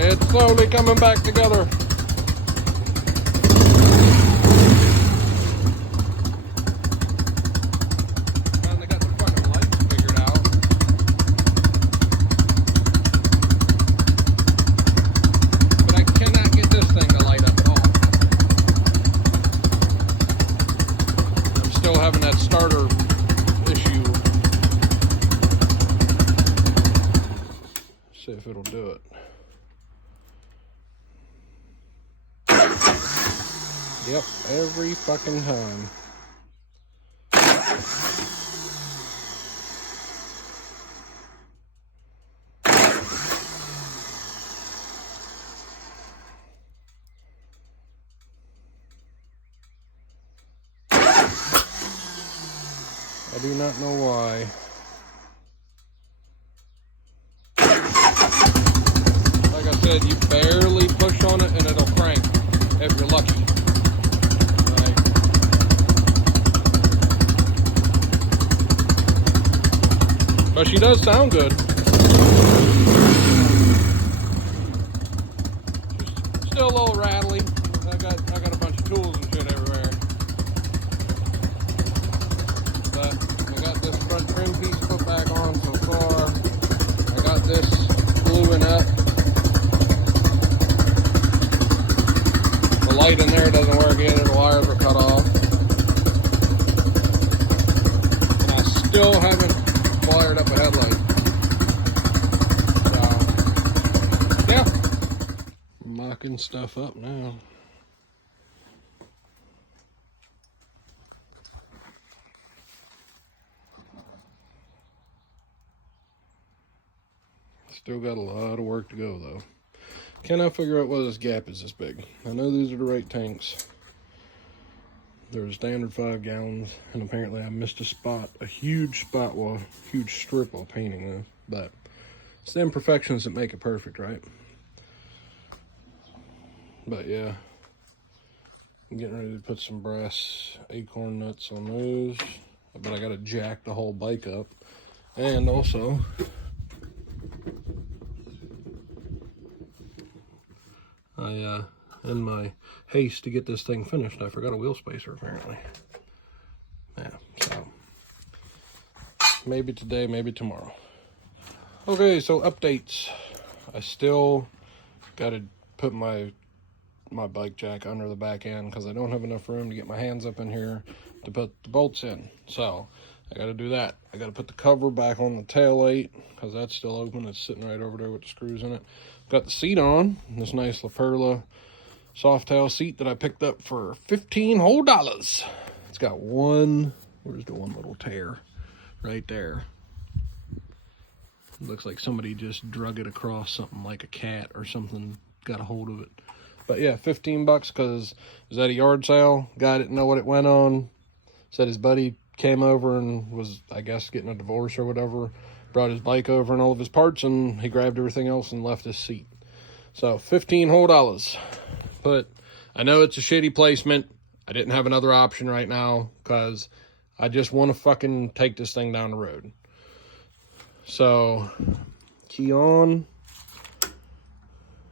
It's slowly coming back together. Finally got the fucking lights figured out. But I cannot get this thing to light up at all. I'm still having that starter issue. See if it'll do it. Yep, every fucking time. I do not know why. Like I said, you barely push on it and it'll crank if you're lucky. But she does sound good. Just still a little rattly. I got a bunch of tools and shit everywhere. But I got this front trim piece put back on so far. I got this gluing up. The light in there doesn't work either. The wires are cut off. And I still haven't wired up a headlight. So, yeah. Mocking stuff up now. Still got a lot of work to go though. Cannot figure out why this gap is this big. I know these are the right tanks. They're a standard 5 gallons, and apparently I missed a spot, a huge spot, well, huge strip while painting this, but it's the imperfections that make it perfect, right? But yeah, I'm getting ready to put some brass acorn nuts on those, but I gotta jack the whole bike up, and also in my haste to get this thing finished, I forgot a wheel spacer apparently. Yeah, so maybe today, maybe tomorrow. Okay, so updates. I still gotta put my bike jack under the back end because I don't have enough room to get my hands up in here to put the bolts in. So I gotta do that. I gotta put the cover back on the taillight because that's still open. It's sitting right over there with the screws in it. Got the seat on, this nice La Perla softail seat that I picked up for $15 whole. It's got one, where's the one little tear? Right there. It looks like somebody just drug it across something like a cat or something, got a hold of it. But yeah, 15 bucks because it was at a yard sale. Guy didn't know what it went on. Said his buddy came over and was, I guess, getting a divorce or whatever. Brought his bike over and all of his parts, and he grabbed everything else and left his seat. So $15 whole. But I know it's a shitty placement. I didn't have another option right now because I just want to fucking take this thing down the road. So, key on,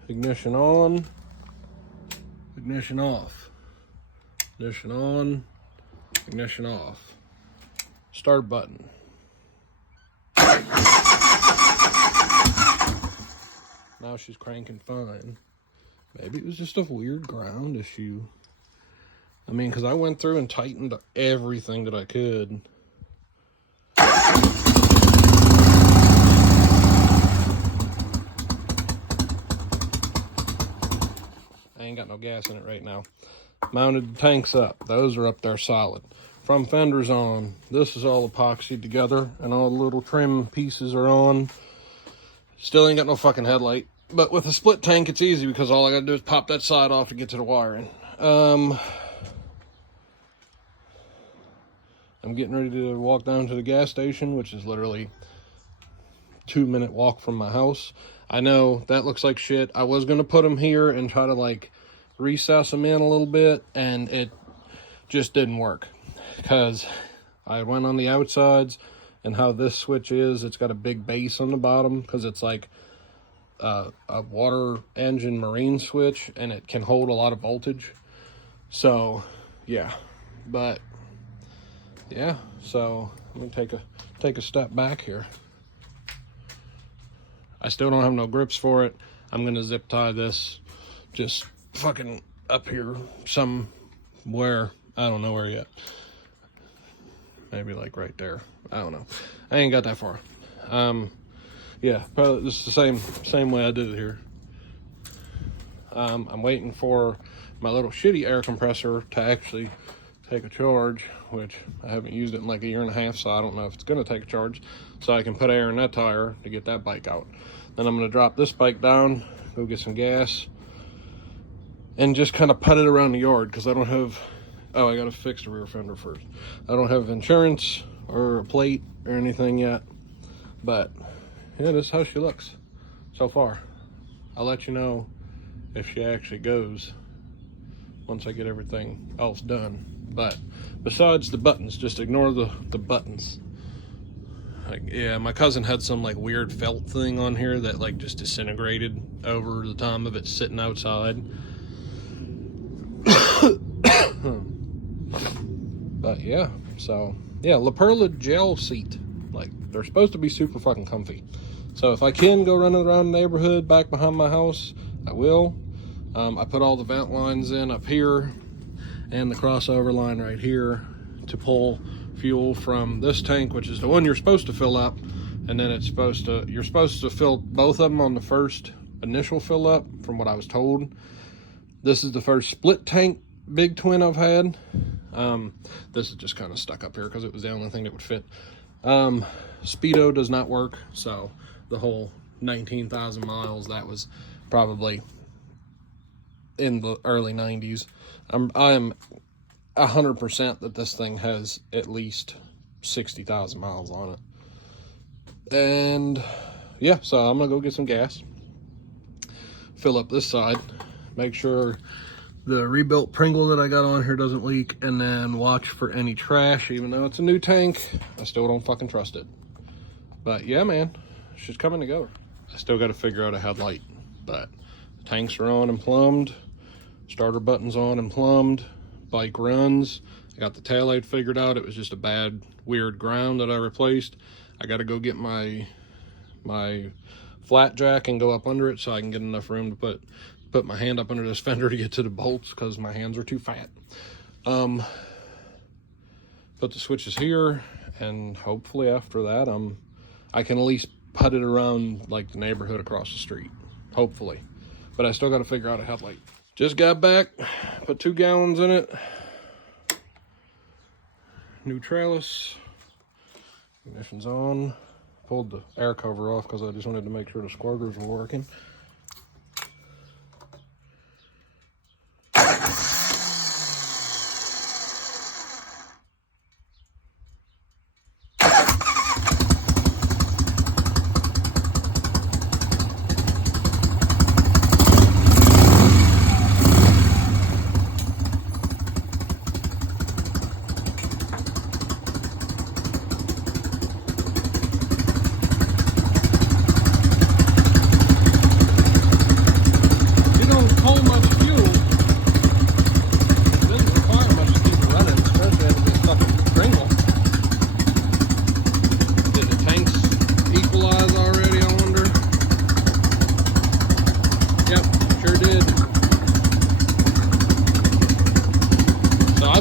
ignition on, ignition off, ignition on, ignition off, start button. Now she's cranking fine. Maybe it was just a weird ground issue. I mean, because I went through and tightened everything that I could. I ain't got no gas in it right now. Mounted the tanks up. Those are up there solid. Front fender's on. This is all epoxied together, and all the little trim pieces are on. Still ain't got no fucking headlight. But with a split tank, it's easy because all I gotta do is pop that side off to get to the wiring. I'm getting ready to walk down to the gas station, which is literally 2-minute walk from my house. I know that looks like shit. I was gonna put them here and try to like recess them in a little bit, and it just didn't work because I went on the outsides, and how this switch is, it's got a big base on the bottom because it's like a water engine marine switch, and it can hold a lot of voltage. So yeah, but yeah, so let me take a step back here. I still don't have no grips for it. I'm gonna zip tie this just fucking up here somewhere. I don't know where yet. Maybe like right there. I don't know. I ain't got that far. Yeah, probably this is the same way I did it here. I'm waiting for my little shitty air compressor to actually take a charge, which I haven't used it in like a year and a half, so I don't know if it's gonna take a charge, so I can put air in that tire to get that bike out. Then I'm gonna drop this bike down, go get some gas, and just kind of put it around the yard, because I don't have, oh, I gotta fix the rear fender first. I don't have insurance or a plate or anything yet, but yeah, this is how she looks so far. I'll let you know if she actually goes once I get everything else done. But besides the buttons, just ignore the buttons. Like, yeah, my cousin had some like weird felt thing on here that like just disintegrated over the time of it sitting outside. But yeah, so yeah, La Perla gel seat, like they're supposed to be super fucking comfy. So if I can go running around the neighborhood back behind my house, I will. I put all the vent lines in up here and the crossover line right here to pull fuel from this tank, which is the one you're supposed to fill up, and then you're supposed to fill both of them on the first initial fill up, from what I was told. This is the first split tank big twin I've had. This is just kind of stuck up here because it was the only thing that would fit. Speedo does not work, so the whole 19,000 miles, that was probably in the early 90s. I am 100% that this thing has at least 60,000 miles on it. And yeah, so I'm gonna go get some gas, fill up this side, make sure the rebuilt Pringle that I got on here doesn't leak, and then watch for any trash. Even though it's a new tank, I still don't fucking trust it. But yeah, man, she's coming together. I still got to figure out a headlight, but the tanks are on and plumbed, starter buttons on and plumbed, bike runs. I got the taillight figured out. It was just a bad, weird ground that I replaced. I got to go get my flat jack and go up under it so I can get enough room to put my hand up under this fender to get to the bolts, because my hands are too fat. Put the switches here, and hopefully after that I can at least put it around like the neighborhood across the street, hopefully. But I still got to figure out a headlight. Just got back, put 2 gallons in it, new trellis, ignition's on, pulled the air cover off because I just wanted to make sure the squirters were working.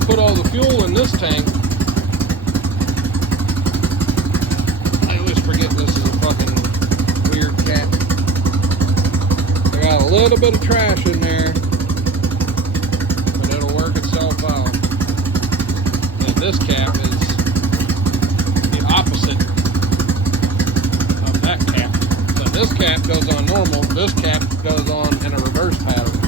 Put all the fuel in this tank. I always forget this is a fucking weird cap. I got a little bit of trash in there, but it'll work itself out. And this cap is the opposite of that cap. So this cap goes on normal, this cap goes on in a reverse pattern.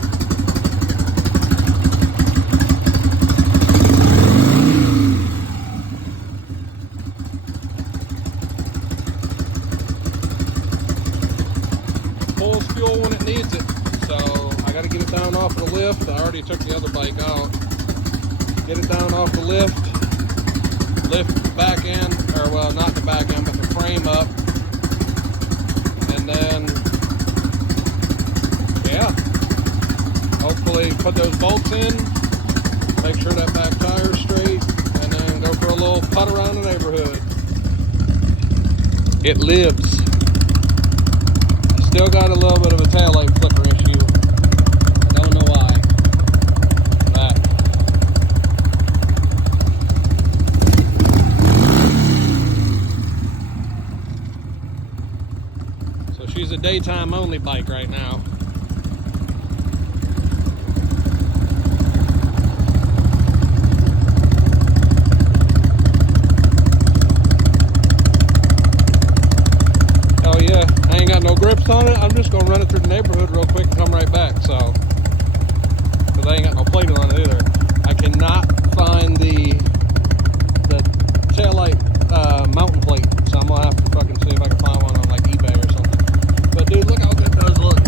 Fuel when it needs it, so I got to get it down off the lift. I already took the other bike out. Get it down off the lift the back end, or well, not the back end, but the frame up, and then literally put those bolts in, make sure that back tire's straight, and then go for a little putt around the neighborhood. It lives. Still got a little bit of a taillight flicker issue. Don't know why. That. So she's a daytime only bike right now. Oh yeah, I ain't got no grips on it. I'm just gonna run it through the neighborhood real quick and come right back. So, because I ain't got no plate on it either. I cannot find the taillight mountain plate, so I'm gonna have to fucking see if I can find one on like eBay or something. But dude, look how good those look.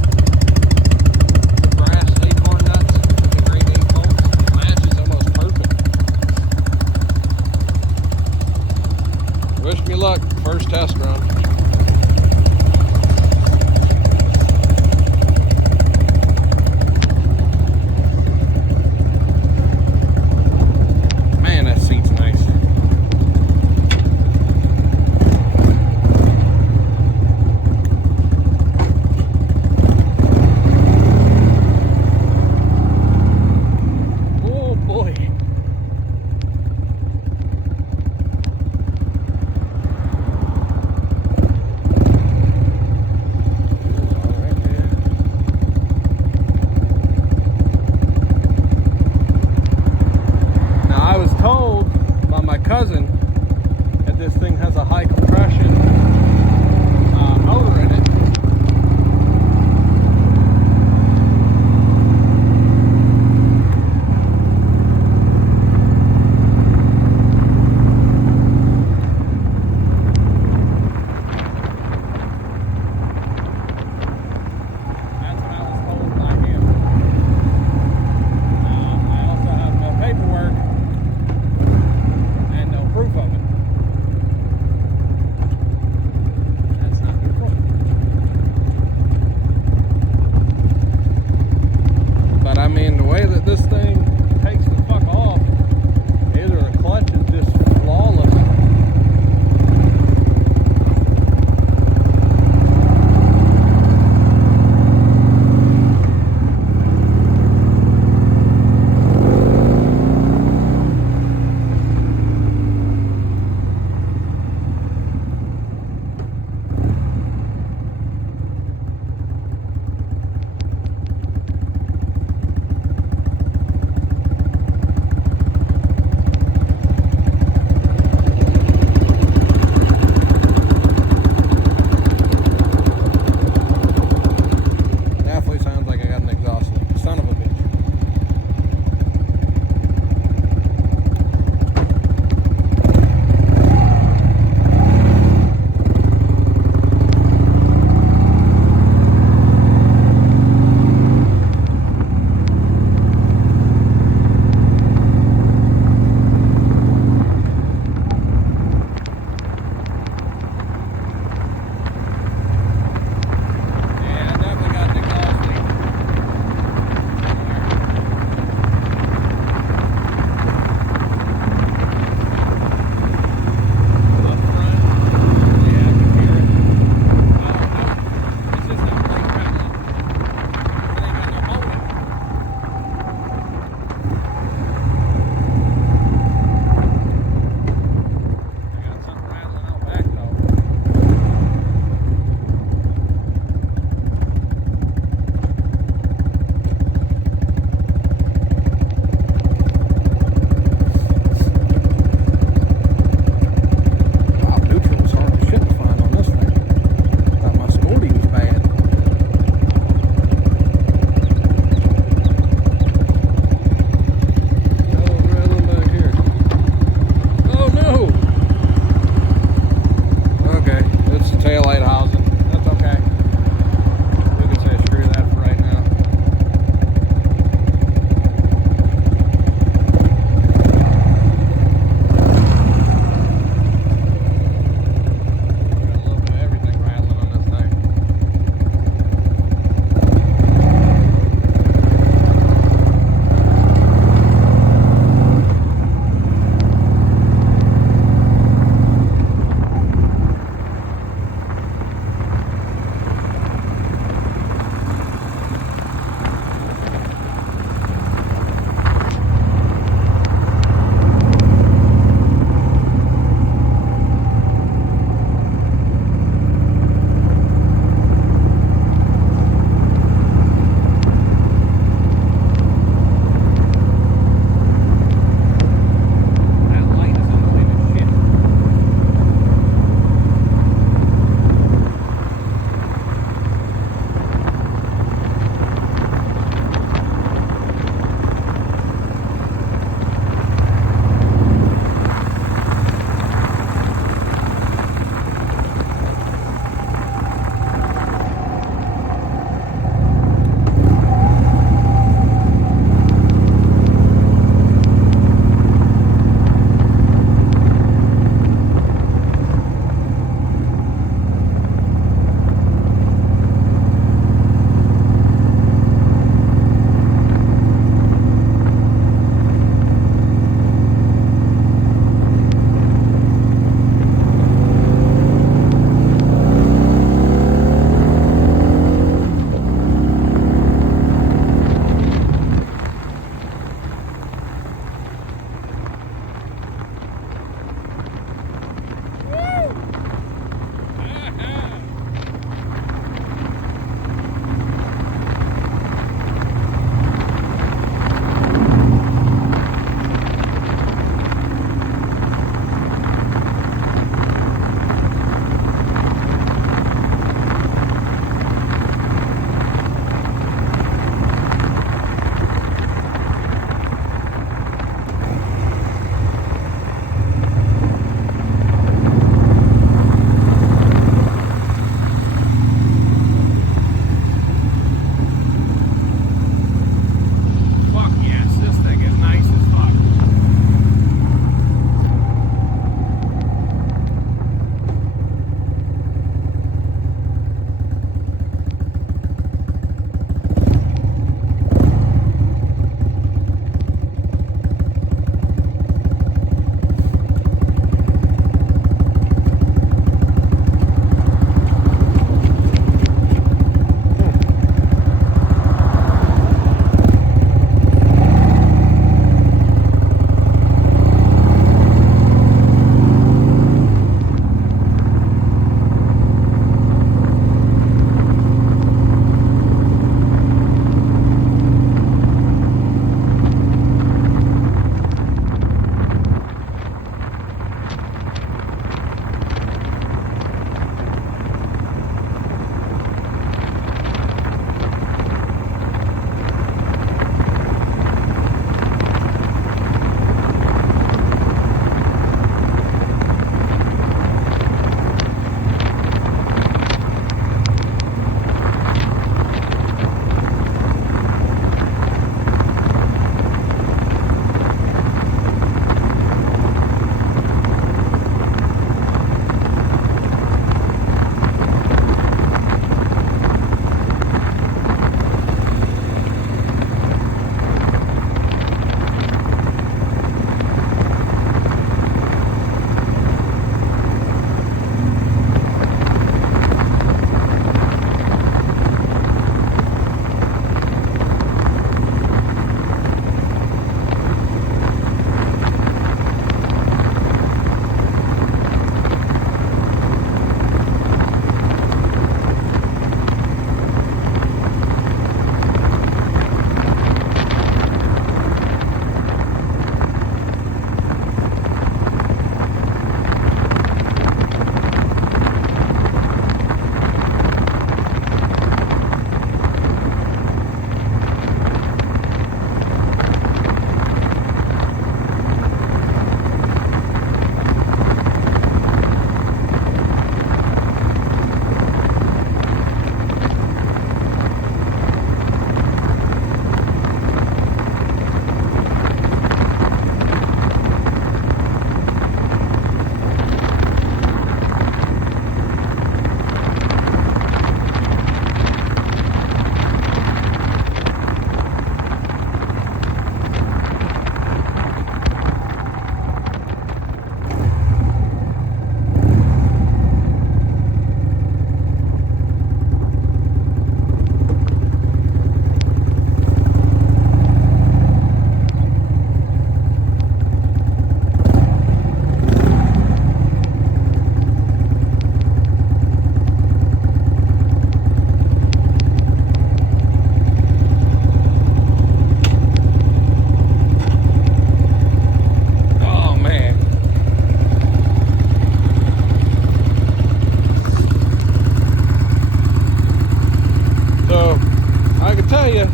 tell you,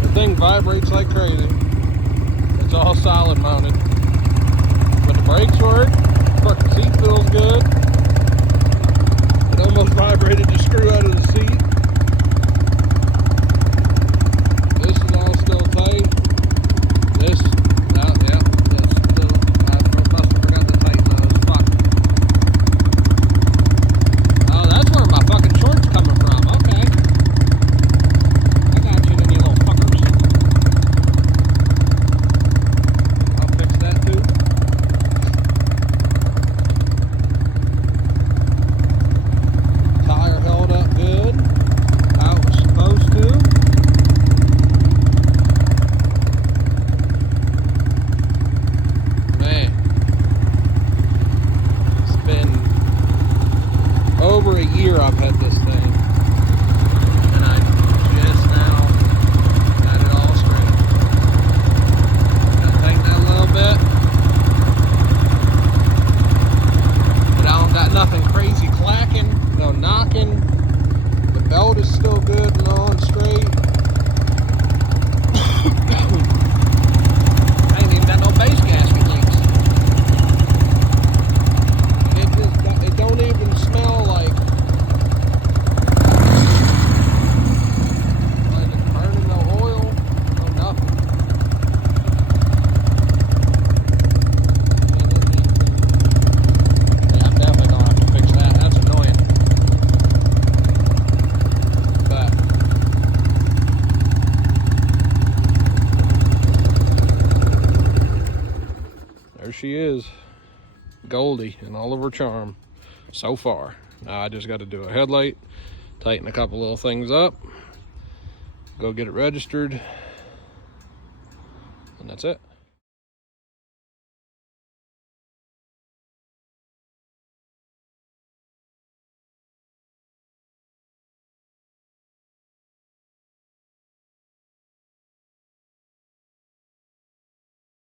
the thing vibrates like crazy. It's all solid mounted. But the brakes work. Fucking seat feels good. It almost vibrated the screw out of the seat. This is all still tight. This, oh, yeah, that's still, I must have forgot to tighten those. Fuck. Oh, that's where my fucking short's coming from. Okay. I got you, then, you little fuckers. I'll fix that too. Tire held up good. How it was supposed to. Man. It's been over a year I've had this thing. And I just now got it all straight. Gotta tighten that a little bit. But I don't got nothing crazy clacking, no knocking. The belt is still good and on straight. I ain't even got no base gasket leaks. It don't even smell like it's burning, no oil, no nothing. Yeah, I'm definitely gonna have to fix that. That's annoying. But there she is, Goldie in all of her charm so far. Now I just got to do a headlight, tighten a couple little things up, go get it registered, and that's it.